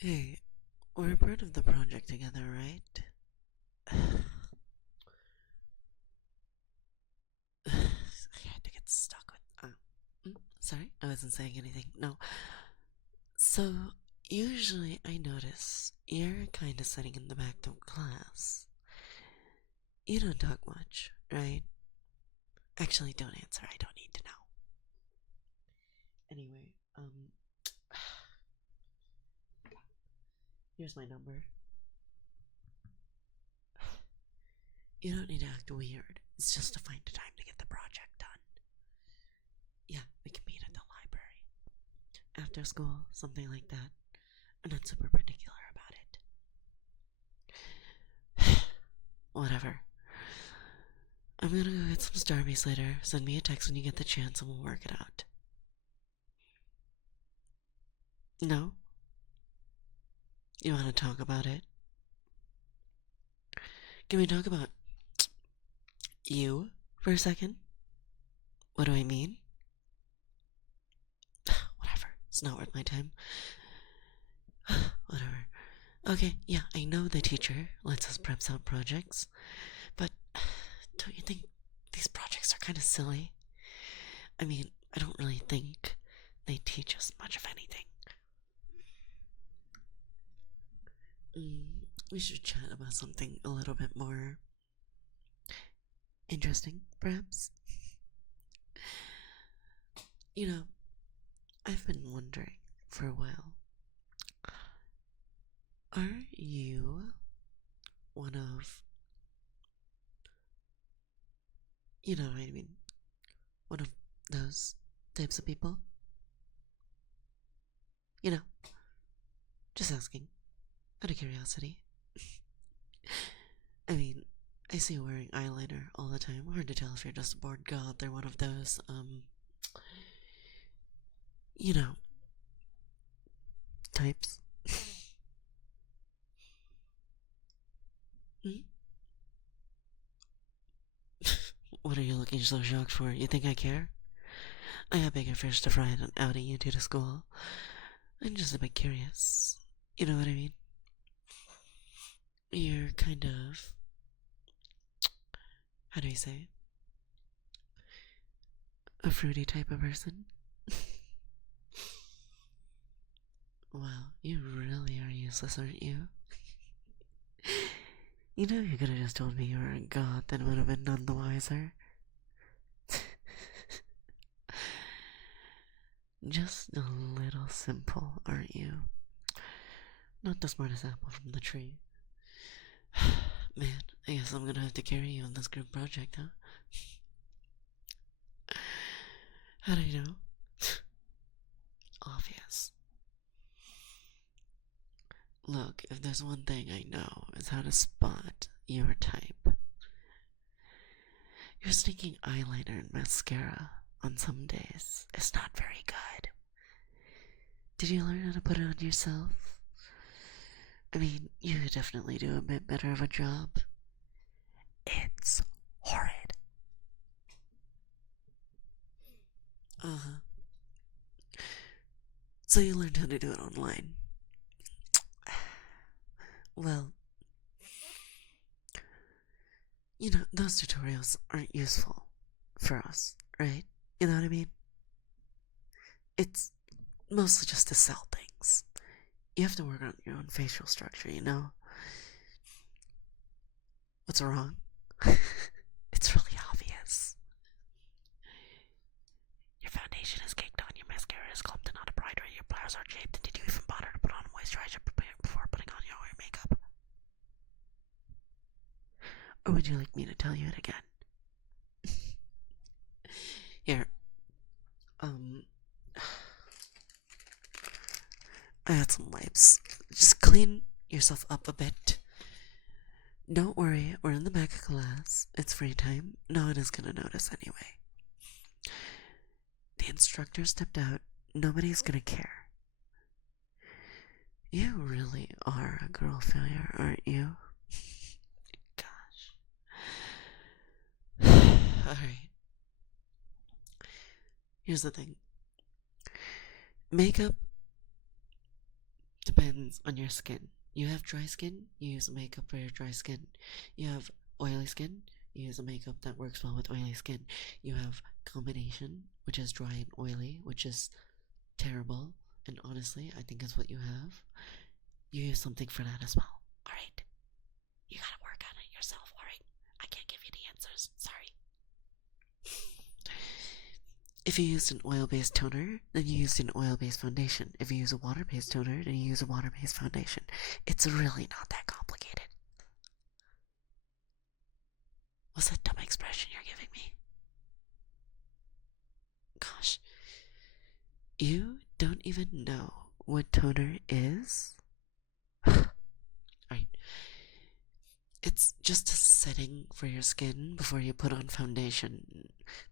Hey, we're part of the project together, right? I had to get stuck with. Sorry, I wasn't saying anything. No. So, usually I notice you're kinda sitting in the back of class. You don't talk much, right? Actually, don't answer. I don't need to know. Anyway, here's my number. You don't need to act weird. It's just to find a time to get the project done. Yeah, we can meet at the library. After school, something like that. I'm not super particular about it. Whatever. I'm gonna go get some Starbies later. Send me a text when you get the chance and we'll work it out. No? You wanna talk about it? Can we talk about you for a second? What do I mean? Whatever. It's not worth my time. Whatever. Okay, yeah, I know the teacher lets us prep out projects, but don't you think these projects are kind of silly? I mean, I don't really think they teach us much of anything. We should chat about something a little bit more interesting, perhaps. You know, I've been wondering for a while. Are you one of, you know what I mean, one of those types of people? You know, just asking, out of curiosity. I mean, I see you wearing eyeliner all the time. Hard to tell if you're just a bored god. They're one of those, you know, types. Hmm? What are you looking so shocked for? You think I care? I got bigger fish to fry than outing you two to school. I'm just a bit curious. You know what I mean? You're kind of, how do you say, a fruity type of person. Wow, you really are useless, aren't you? You know you could have just told me you were a god, then would have been none the wiser. Just a little simple, aren't you? Not the smartest apple from the tree. Man, I guess I'm gonna have to carry you on this group project, huh? How do you know? Obvious. Look, if there's one thing I know, it's how to spot your type. Your sneaking eyeliner and mascara on some days is not very good. Did you learn how to put it on yourself? I mean, you could definitely do a bit better of a job. It's horrid. Uh-huh. So you learned how to do it online. Well, you know, those tutorials aren't useful for us, right? You know what I mean? It's mostly just to sell things. You have to work on your own facial structure, you know? What's wrong? It's really obvious. Your foundation is caked on, your mascara is clumped and not a brighter, your brows are shaped, and did you even bother to put on moisturizer before putting on your makeup? Or would you like me to tell you it again? Here, um, I got some wipes. Just clean yourself up a bit. Don't worry, we're in the back of class. It's free time. No one is gonna notice anyway. The instructor stepped out. Nobody's gonna care. You really are a girl failure, aren't you? Gosh. Alright. Here's the thing. Makeup depends on your skin. You have dry skin, you use makeup for your dry skin. You have oily skin, you use a makeup that works well with oily skin. You have combination, which is dry and oily, which is terrible, and honestly, I think it's what you have. You use something for that as well, alright? You gotta work on it yourself, alright? I can't give you the answers, sorry. If you used an oil-based toner, then you used an oil-based foundation. If you use a water-based toner, then you use a water-based foundation. It's really not that complicated. What's that dumb expression you're giving me? Gosh. You don't even know what toner is? Right. It's just a setting for your skin before you put on foundation.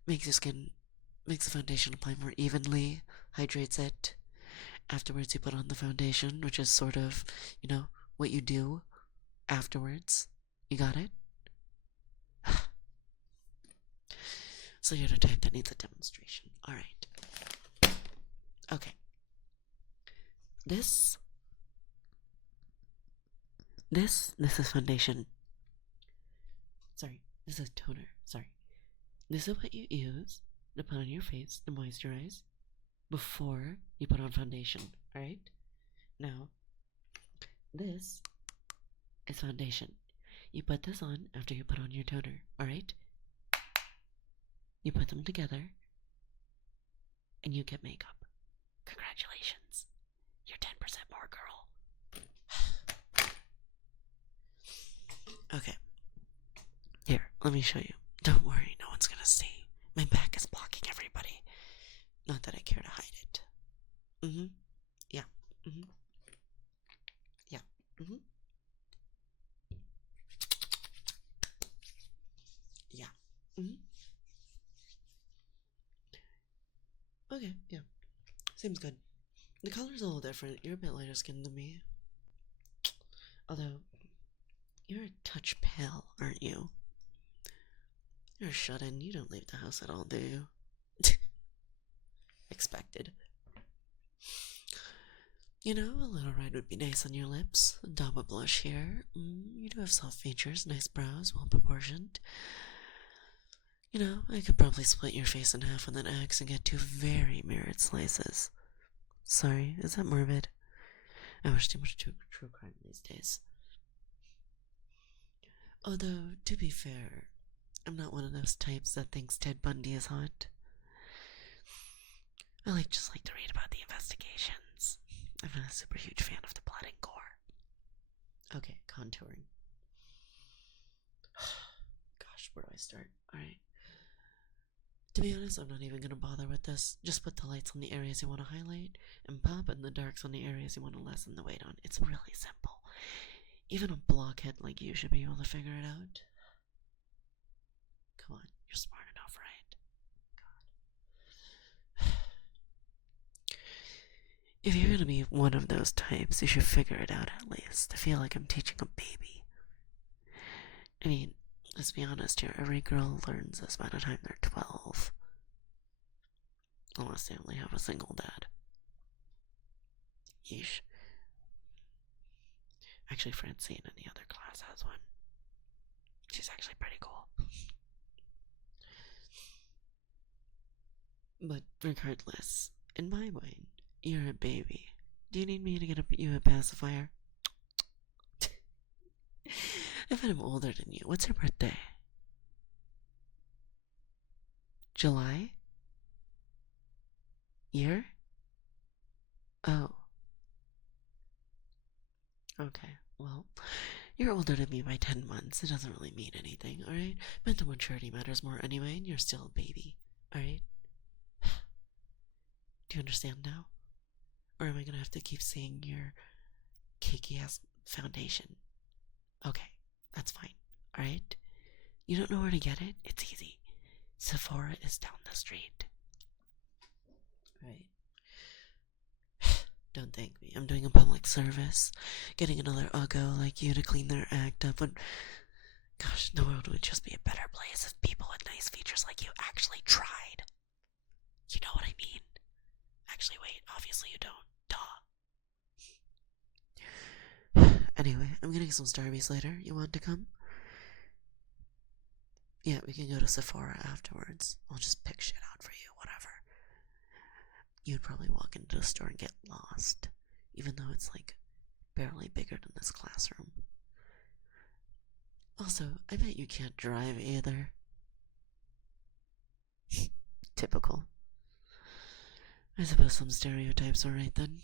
Makes the foundation apply more evenly, hydrates it. Afterwards you put on the foundation, which is sort of, what you do afterwards. You got it? So you're the type that needs a demonstration. Alright. Okay. This is foundation. Sorry, this is toner. Sorry. This is what you use to put on your face to moisturize before you put on foundation. Alright? Now, this is foundation. You put this on after you put on your toner. Alright? You put them together and you get makeup. Congratulations. You're 10% more girl. Okay. Here, let me show you. Don't worry, no one's gonna see. My back is blocking everybody. Not that I care to hide it. Yeah. Yeah. Yeah. Okay, yeah. Seems good. The color's a little different. You're a bit lighter skinned than me. Although, you're a touch pale, aren't you? You're shut in. You don't leave the house at all, do you? Expected. A little red would be nice on your lips. A dab of blush here. You do have soft features, nice brows, well proportioned. I could probably split your face in half with an axe and get two very mirrored slices. Sorry, is that morbid? I watch too much true crime these days. Although, to be fair, I'm not one of those types that thinks Ted Bundy is hot. I just like to read about the investigations. I'm not a super huge fan of the blood and gore. Okay, contouring. Gosh, where do I start? Alright. To be honest, I'm not even going to bother with this. Just put the lights on the areas you want to highlight, and pop in the darks on the areas you want to lessen the weight on. It's really simple. Even a blockhead like you should be able to figure it out. Come on, you're smart enough, right? God. If you're going to be one of those types, you should figure it out at least. I feel like I'm teaching a baby. I mean, let's be honest here, every girl learns this by the time they're 12. Unless they only have a single dad. Yeesh. Actually, Francine in the other class has one. She's actually pretty cool. But regardless, in my mind, you're a baby. Do you need me to get you a pacifier? I bet I'm older than you. What's your birthday? July? Year? Oh. Okay, well, you're older than me by 10 months. It doesn't really mean anything, alright? Mental maturity matters more anyway, and you're still a baby, alright? Do you understand now? Or am I gonna have to keep seeing your cakey ass foundation? Okay, that's fine, alright? You don't know where to get it? It's easy. Sephora is down the street. Right. Don't thank me. I'm doing a public service. Getting another uggo like you to clean their act up would... Gosh, the world would just be a better place if people with nice features like you actually tried. You know what I mean? Actually, wait, obviously you don't. Duh. Anyway, I'm getting some Starbies later. You want to come? Yeah, we can go to Sephora afterwards. I'll just pick shit out for you, whatever. You'd probably walk into the store and get lost, even though it's like barely bigger than this classroom. Also, I bet you can't drive either. Typical. I suppose some stereotypes are right then.